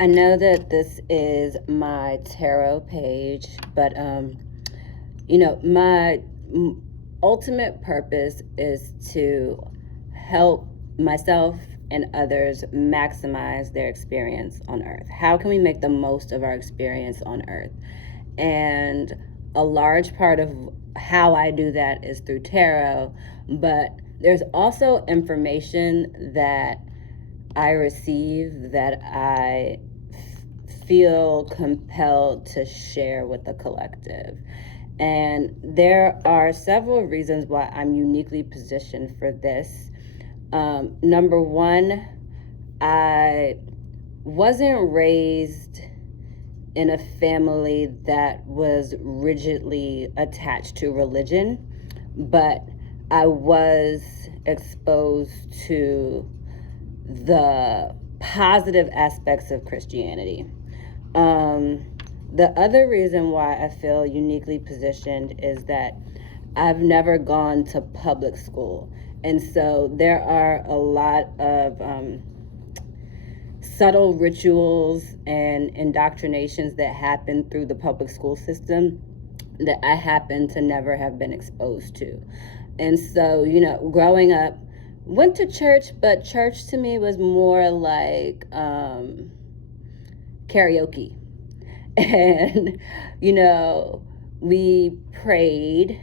I know that this is my tarot page, but my ultimate purpose is to help myself and others maximize their experience on Earth. How can we make the most of our experience on Earth? And a large part of how I do that is through tarot, but there's also information that I receive that I feel compelled to share with the collective. And there are several reasons why I'm uniquely positioned for this. Number one, I wasn't raised in a family that was rigidly attached to religion, but I was exposed to the positive aspects of Christianity. The other reason why I feel uniquely positioned is that I've never gone to public school. And so there are a lot of subtle rituals and indoctrinations that happen through the public school system that I happen to never have been exposed to. And so, growing up, went to church, but church to me was more like karaoke. And, we prayed,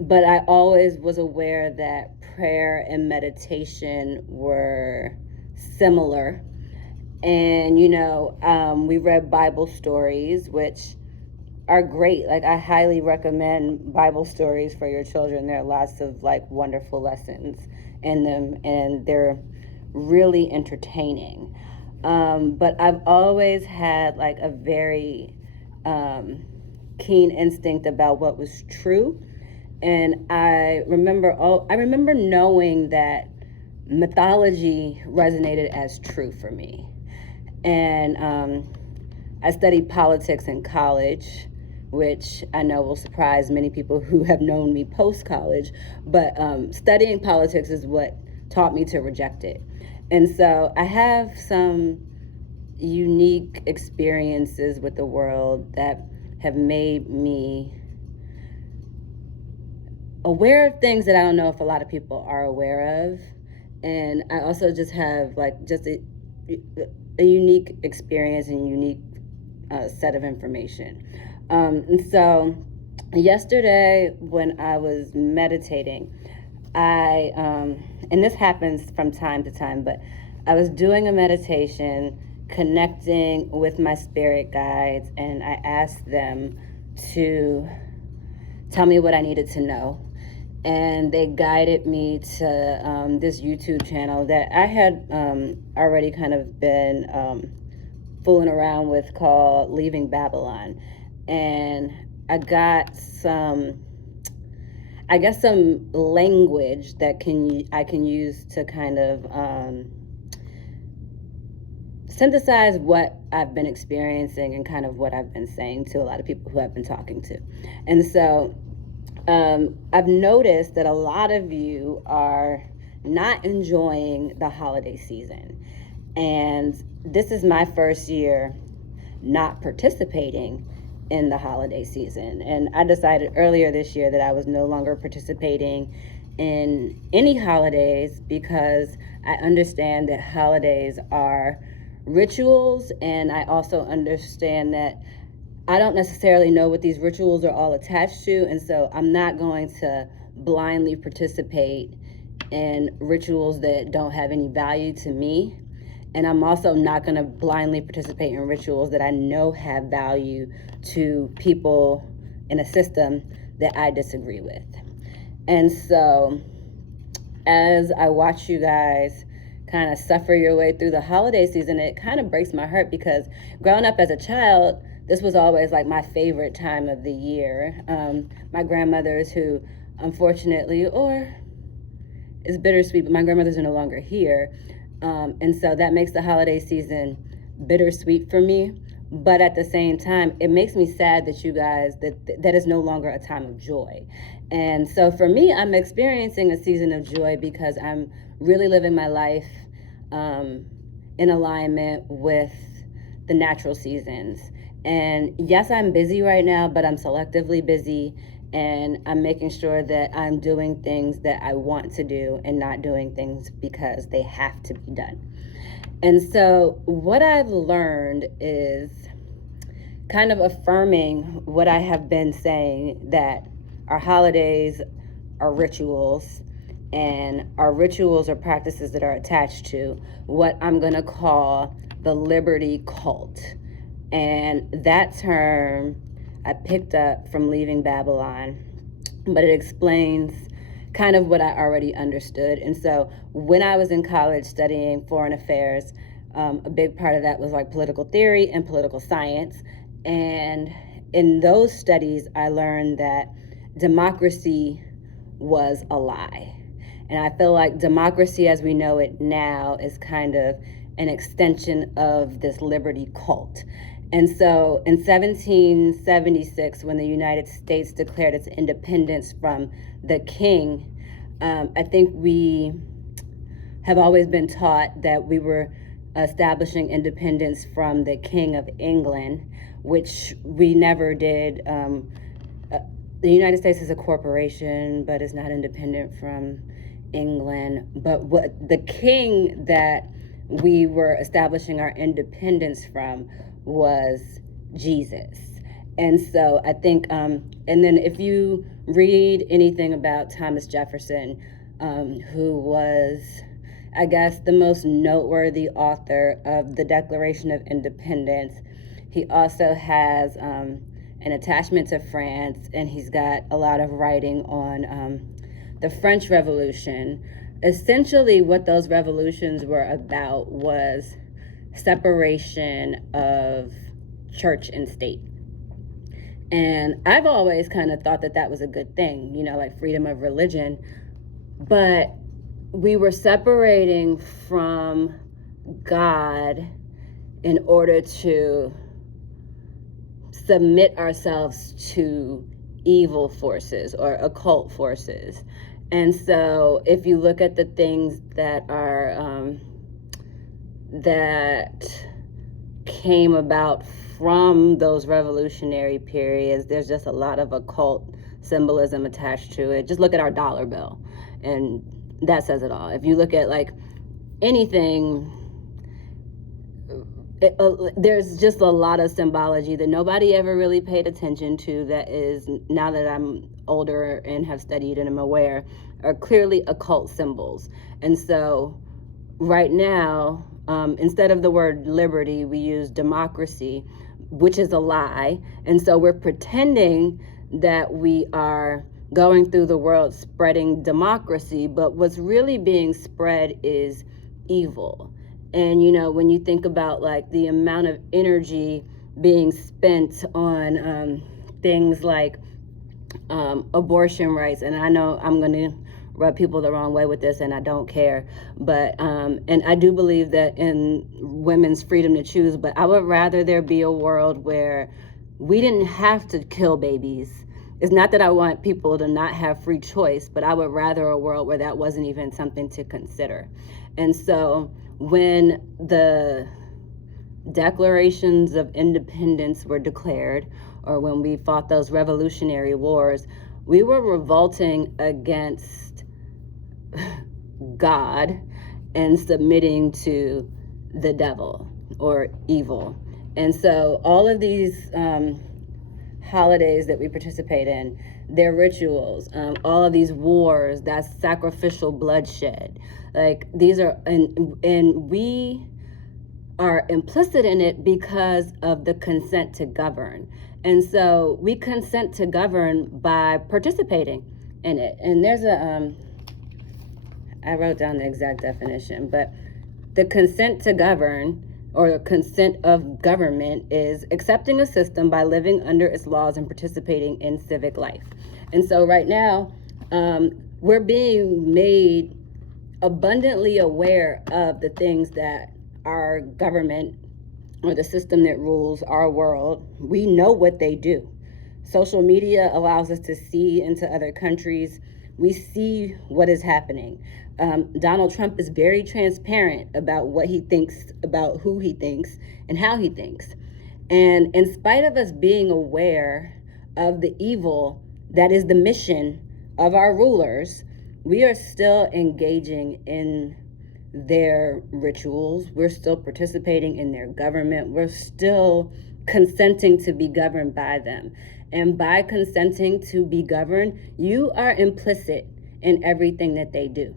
but I always was aware that prayer and meditation were similar. And, we read Bible stories, which are great. Like, I highly recommend Bible stories for your children. There are lots of wonderful lessons in them, and they're really entertaining. But I've always had a very keen instinct about what was true. And I remember knowing that mythology resonated as true for me. And I studied politics in college, which I know will surprise many people who have known me post-college, but studying politics is what taught me to reject it. And so I have some unique experiences with the world that have made me aware of things that I don't know if a lot of people are aware of. And I also just have just a unique experience and unique set of information. And so yesterday when I was meditating, and this happens from time to time, but I was doing a meditation, connecting with my spirit guides, and I asked them to tell me what I needed to know. And they guided me to this YouTube channel that I had already kind of been fooling around with, called Leaving Babylon. And I got some language that I can use to kind of synthesize what I've been experiencing and kind of what I've been saying to a lot of people who I've been talking to. And so I've noticed that a lot of you are not enjoying the holiday season. And this is my first year not participating in the holiday season. And I decided earlier this year that I was no longer participating in any holidays, because I understand that holidays are rituals, and I also understand that I don't necessarily know what these rituals are all attached to, and so I'm not going to blindly participate in rituals that don't have any value to me. And I'm also not going to blindly participate in rituals that I know have value to people in a system that I disagree with. And so as I watch you guys kind of suffer your way through the holiday season, it kind of breaks my heart, because growing up as a child, this was always my favorite time of the year. My grandmothers, who unfortunately, or it's bittersweet, but my grandmothers are no longer here. And so that makes the holiday season bittersweet for me. But at the same time, it makes me sad that you guys, that is no longer a time of joy. And so for me, I'm experiencing a season of joy because I'm really living my life in alignment with the natural seasons. And yes, I'm busy right now, but I'm selectively busy, and I'm making sure that I'm doing things that I want to do and not doing things because they have to be done. And so what I've learned is kind of affirming what I have been saying, that our holidays are rituals, and our rituals are practices that are attached to what I'm going to call the liberty cult. And that term I picked up from Leaving Babylon, but it explains kind of what I already understood. And so when I was in college studying foreign affairs, a big part of that was like political theory and political science. And in those studies, I learned that democracy was a lie. And I feel like democracy as we know it now is kind of an extension of this liberty cult. And so in 1776, when the United States declared its independence from the king, I think we have always been taught that we were establishing independence from the King of England, which we never did. The United States is a corporation, but it's not independent from England. But what the king that we were establishing our independence from was Jesus. And so I think, and then if you read anything about Thomas Jefferson, who was, I guess, the most noteworthy author of the Declaration of Independence, he also has an attachment to France, and he's got a lot of writing on the French Revolution. Essentially, what those revolutions were about was separation of church and state. And I've always kind of thought that that was a good thing, you know, like freedom of religion. But we were separating from God in order to submit ourselves to evil forces or occult forces. And so if you look at the things that are that came about from those revolutionary periods, there's just a lot of occult symbolism attached to it. Just look at our dollar bill, and that says it all. If you look at like anything, there's just a lot of symbology that nobody ever really paid attention to, that is, now that I'm older and have studied and I'm aware, are clearly occult symbols. And so right now, instead of the word liberty, we use democracy, which is a lie. And so we're pretending that we are going through the world spreading democracy, but what's really being spread is evil. And, you know, when you think about like the amount of energy being spent on things like abortion rights, and I know I'm going to rub people the wrong way with this, and I don't care, but and I do believe that in women's freedom to choose, but I would rather there be a world where we didn't have to kill babies. It's not that I want people to not have free choice, but I would rather a world where that wasn't even something to consider. And so when the declarations of independence were declared, or when we fought those revolutionary wars, we were revolting against God and submitting to the devil or evil. And so all of these holidays that we participate in, their rituals, all of these wars, that's sacrificial bloodshed. Like these are, and we are implicit in it because of the consent to govern. And so we consent to govern by participating in it. And there's a, I wrote down the exact definition, but the consent to govern, or consent of government, is accepting a system by living under its laws and participating in civic life. And so right now, we're being made abundantly aware of the things that our government, or the system that rules our world, we know what they do. Social media allows us to see into other countries. We see what is happening. Donald Trump is very transparent about what he thinks, about who he thinks, and how he thinks. And in spite of us being aware of the evil that is the mission of our rulers, we are still engaging in their rituals. We're still participating in their government. We're still consenting to be governed by them. And by consenting to be governed, you are implicit in everything that they do.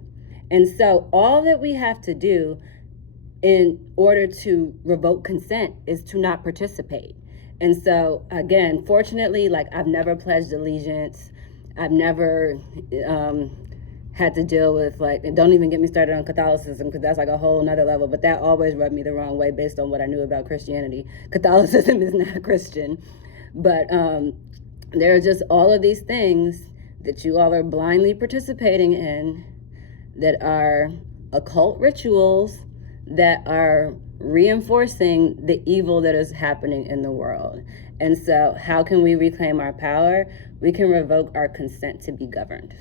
And so all that we have to do in order to revoke consent is to not participate. And so again, fortunately, like, I've never pledged allegiance. I've never had to deal with, like, and don't even get me started on Catholicism, because that's like a whole nother level, but that always rubbed me the wrong way based on what I knew about Christianity. Catholicism is not Christian. But there are just all of these things that you all are blindly participating in that are occult rituals that are reinforcing the evil that is happening in the world. And so how can we reclaim our power? We can revoke our consent to be governed.